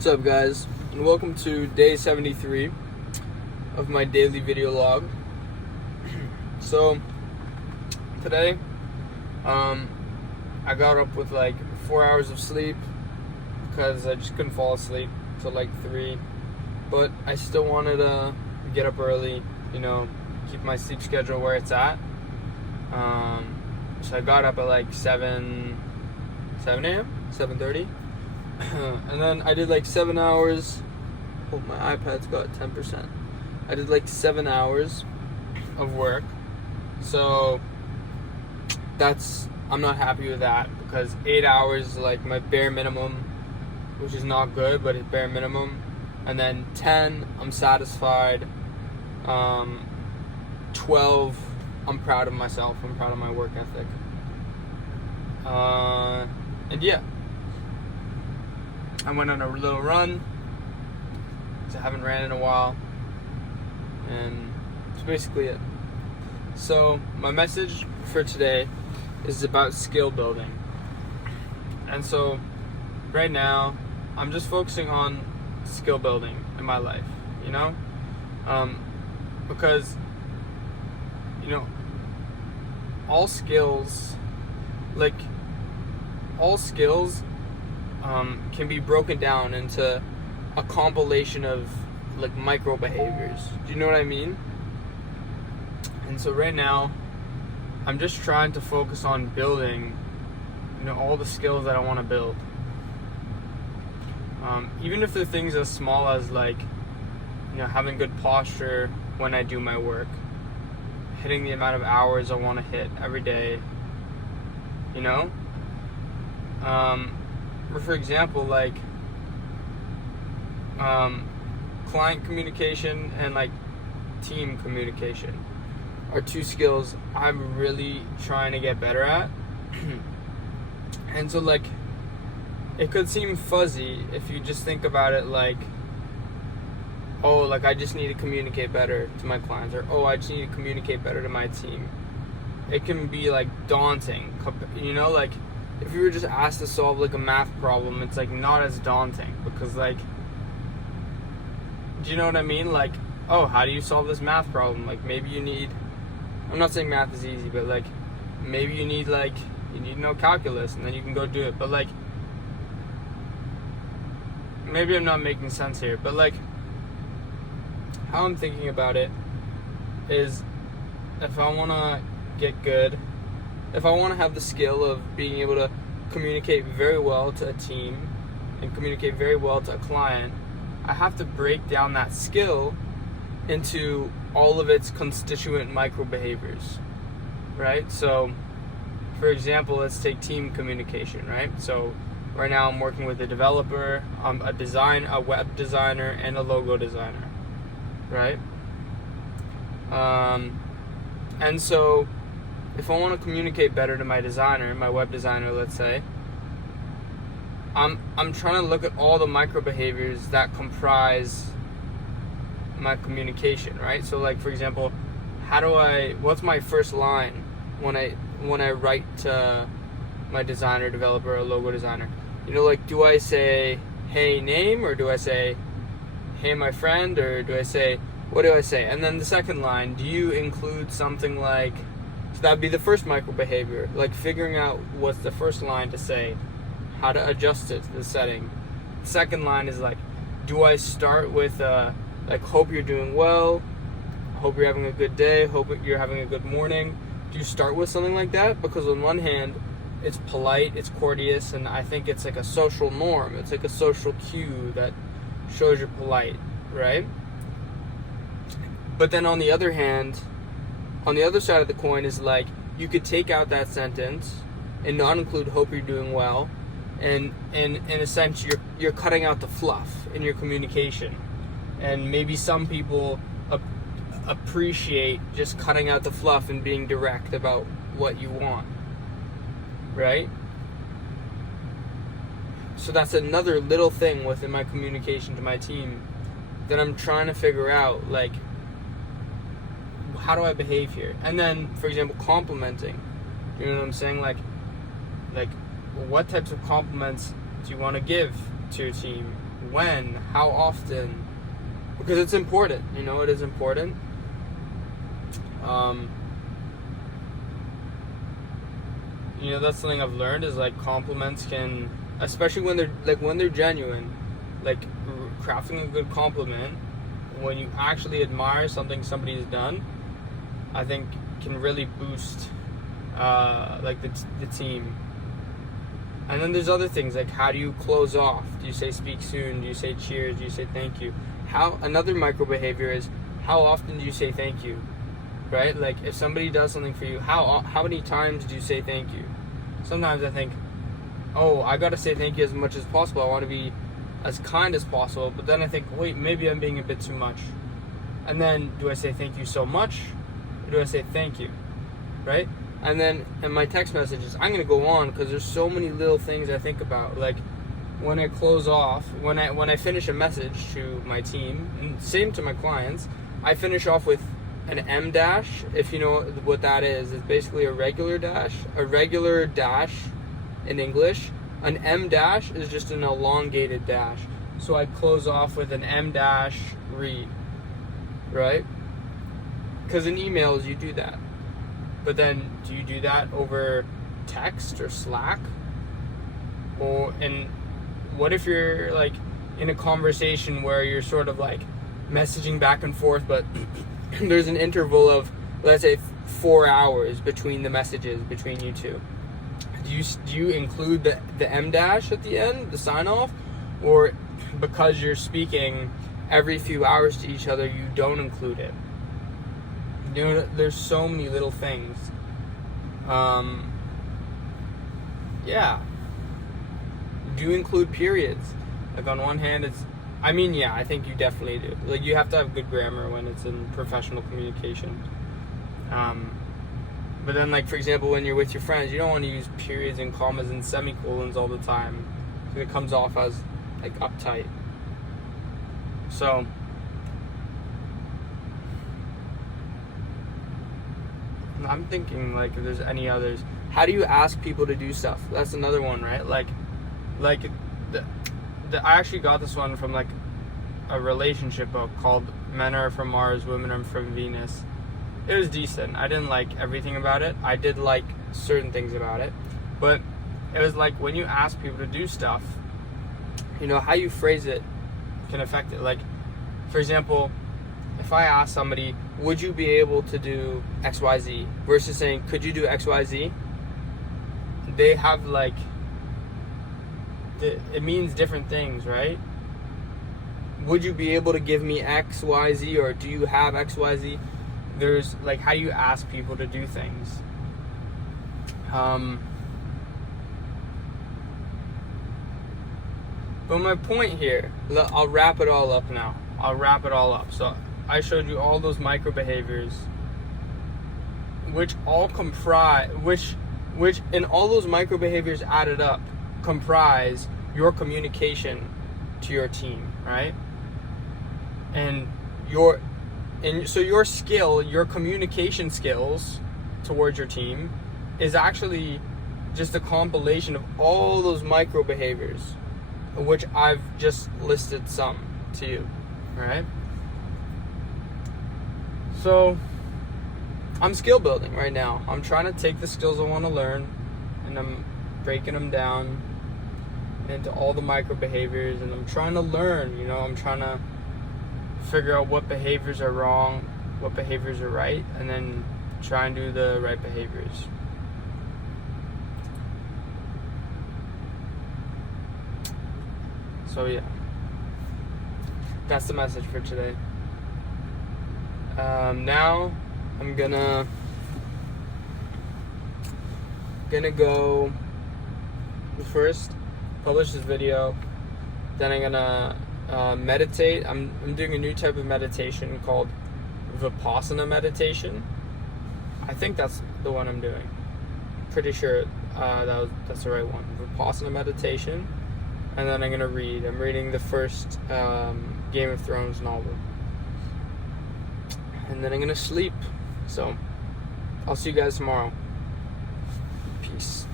What's up, guys, and welcome to day 73 of my daily video log. So today I got up with like 4 hours of sleep because I just couldn't fall asleep till like 3, but I still wanted to get up early, keep my sleep schedule where it's at. So I got up at like 7 a.m., 7:30. And then I did like 7 hours. Oh, my iPad's got 10%. I did like 7 hours of work. So I'm not happy with that, because 8 hours is like my bare minimum, which is not good, but it's bare minimum. And then 10, I'm satisfied. 12, I'm proud of myself. I'm proud of my work ethic. And yeah, I went on a little run, because I haven't ran in a while, and that's basically it. So my message for today is about skill building. And so right now I'm just focusing on skill building in my life, because all skills can be broken down into a compilation of like micro behaviors. Do you know what I mean? And so right now I'm just trying to focus on building all the skills that I want to build, even if they're things as small as like having good posture when I do my work, hitting the amount of hours I want to hit every day, or for example, like client communication and like team communication are two skills I'm really trying to get better at. And so like it could seem fuzzy if you just think about it like, oh, like I just need to communicate better to my clients, or oh, I just need to communicate better to my team. It can be like daunting, like if you were just asked to solve like a math problem, it's like not as daunting, because like, do you know what I mean? Like, oh, how do you solve this math problem? Like maybe I'm not saying math is easy, but like maybe you need to know calculus, and then you can go do it. But like, maybe I'm not making sense here, but like how I'm thinking about it is, if I want to get good, if I want to have the skill of being able to communicate very well to a team and communicate very well to a client, I have to break down that skill into all of its constituent micro behaviors, right? So, for example, let's take team communication, right? So, right now I'm working with a developer, a web designer, and a logo designer, right? And so if I want to communicate better to my designer, my web designer, let's say, I'm trying to look at all the micro behaviors that comprise my communication, right? So like, for example, what's my first line when I write to my designer, developer, or logo designer? Like, do I say, hey name, or do I say, hey my friend, or what do I say? And then the second line, do you include something like, so that'd be the first micro behavior, like figuring out what's the first line to say, how to adjust it to the setting. The second line is like, do I start with like, hope you're doing well, hope you're having a good day, hope you're having a good morning? Do you start with something like that? Because on one hand, it's polite, it's courteous, and I think it's like a social norm. It's like a social cue that shows you're polite, right? But then on the other hand, on the other side of the coin is like, you could take out that sentence and not include hope you're doing well, and in a sense you're cutting out the fluff in your communication. And maybe some people appreciate just cutting out the fluff and being direct about what you want, right? So that's another little thing within my communication to my team that I'm trying to figure out, like, how do I behave here? And then, for example, complimenting. You know what I'm saying? Like what types of compliments do you want to give to your team? when, how often, because it's important. It is important. That's something I've learned is like compliments can, especially when they're genuine, like crafting a good compliment when you actually admire something somebody's done, I think can really boost like the team. And then there's other things like, how do you close off? Do you say speak soon? Do you say cheers? Do you say thank you? Another micro behavior is, how often do you say thank you? Right? Like if somebody does something for you, how many times do you say thank you? Sometimes I think, oh, I gotta say thank you as much as possible. I want to be as kind as possible. But then I think, wait, maybe I'm being a bit too much. And then do I say thank you so much, or do I say thank you? Right? And then in my text messages, I'm gonna go on because there's so many little things I think about. Like when I close off, when I finish a message to my team, and same to my clients, I finish off with an M dash. If you know what that is, it's basically a regular dash in English. An M dash is just an elongated dash. So I close off with an M dash read, right? Because in emails you do that. But then do you do that over text or Slack? And what if you're like in a conversation where you're sort of like messaging back and forth, but there's an interval of, let's say, 4 hours between the messages between you two? Do you include the M dash at the end, the sign off? Or because you're speaking every few hours to each other, you don't include it? There's so many little things. Yeah. Do you include periods? Like on one hand, I think you definitely do. Like you have to have good grammar when it's in professional communication. But then, like for example, when you're with your friends, you don't want to use periods and commas and semicolons all the time, because it comes off as like uptight. So I'm thinking like if there's any others. How do you ask people to do stuff? That's another one, right? Like I actually got this one from like a relationship book called Men Are From Mars, Women Are From Venus. It was decent. I didn't like everything about it. I did like certain things about it. But it was like when you ask people to do stuff, how you phrase it can affect it. Like, for example, if I ask somebody, would you be able to do XYZ, versus saying, could you do XYZ? They have like, it means different things, right? Would you be able to give me XYZ, or do you have XYZ? There's like how you ask people to do things. But my point here, I'll wrap it all up now. So I showed you all those micro behaviors, which all comprise, which in all those micro behaviors added up, comprise your communication to your team, right? So your skill, your communication skills towards your team is actually just a compilation of all those micro behaviors, which I've just listed some to you, all right? So I'm skill building right now. I'm trying to take the skills I want to learn, and I'm breaking them down into all the micro behaviors, and I'm trying to learn, I'm trying to figure out what behaviors are wrong, what behaviors are right, and then try and do the right behaviors. So yeah, that's the message for today. Now I'm gonna go first publish this video, then I'm gonna meditate. I'm doing a new type of meditation called Vipassana meditation. I think that's the one I'm doing. Pretty sure that's the right one. Vipassana meditation. And then I'm gonna read. I'm reading the first Game of Thrones novel. And then I'm gonna sleep. So I'll see you guys tomorrow. Peace.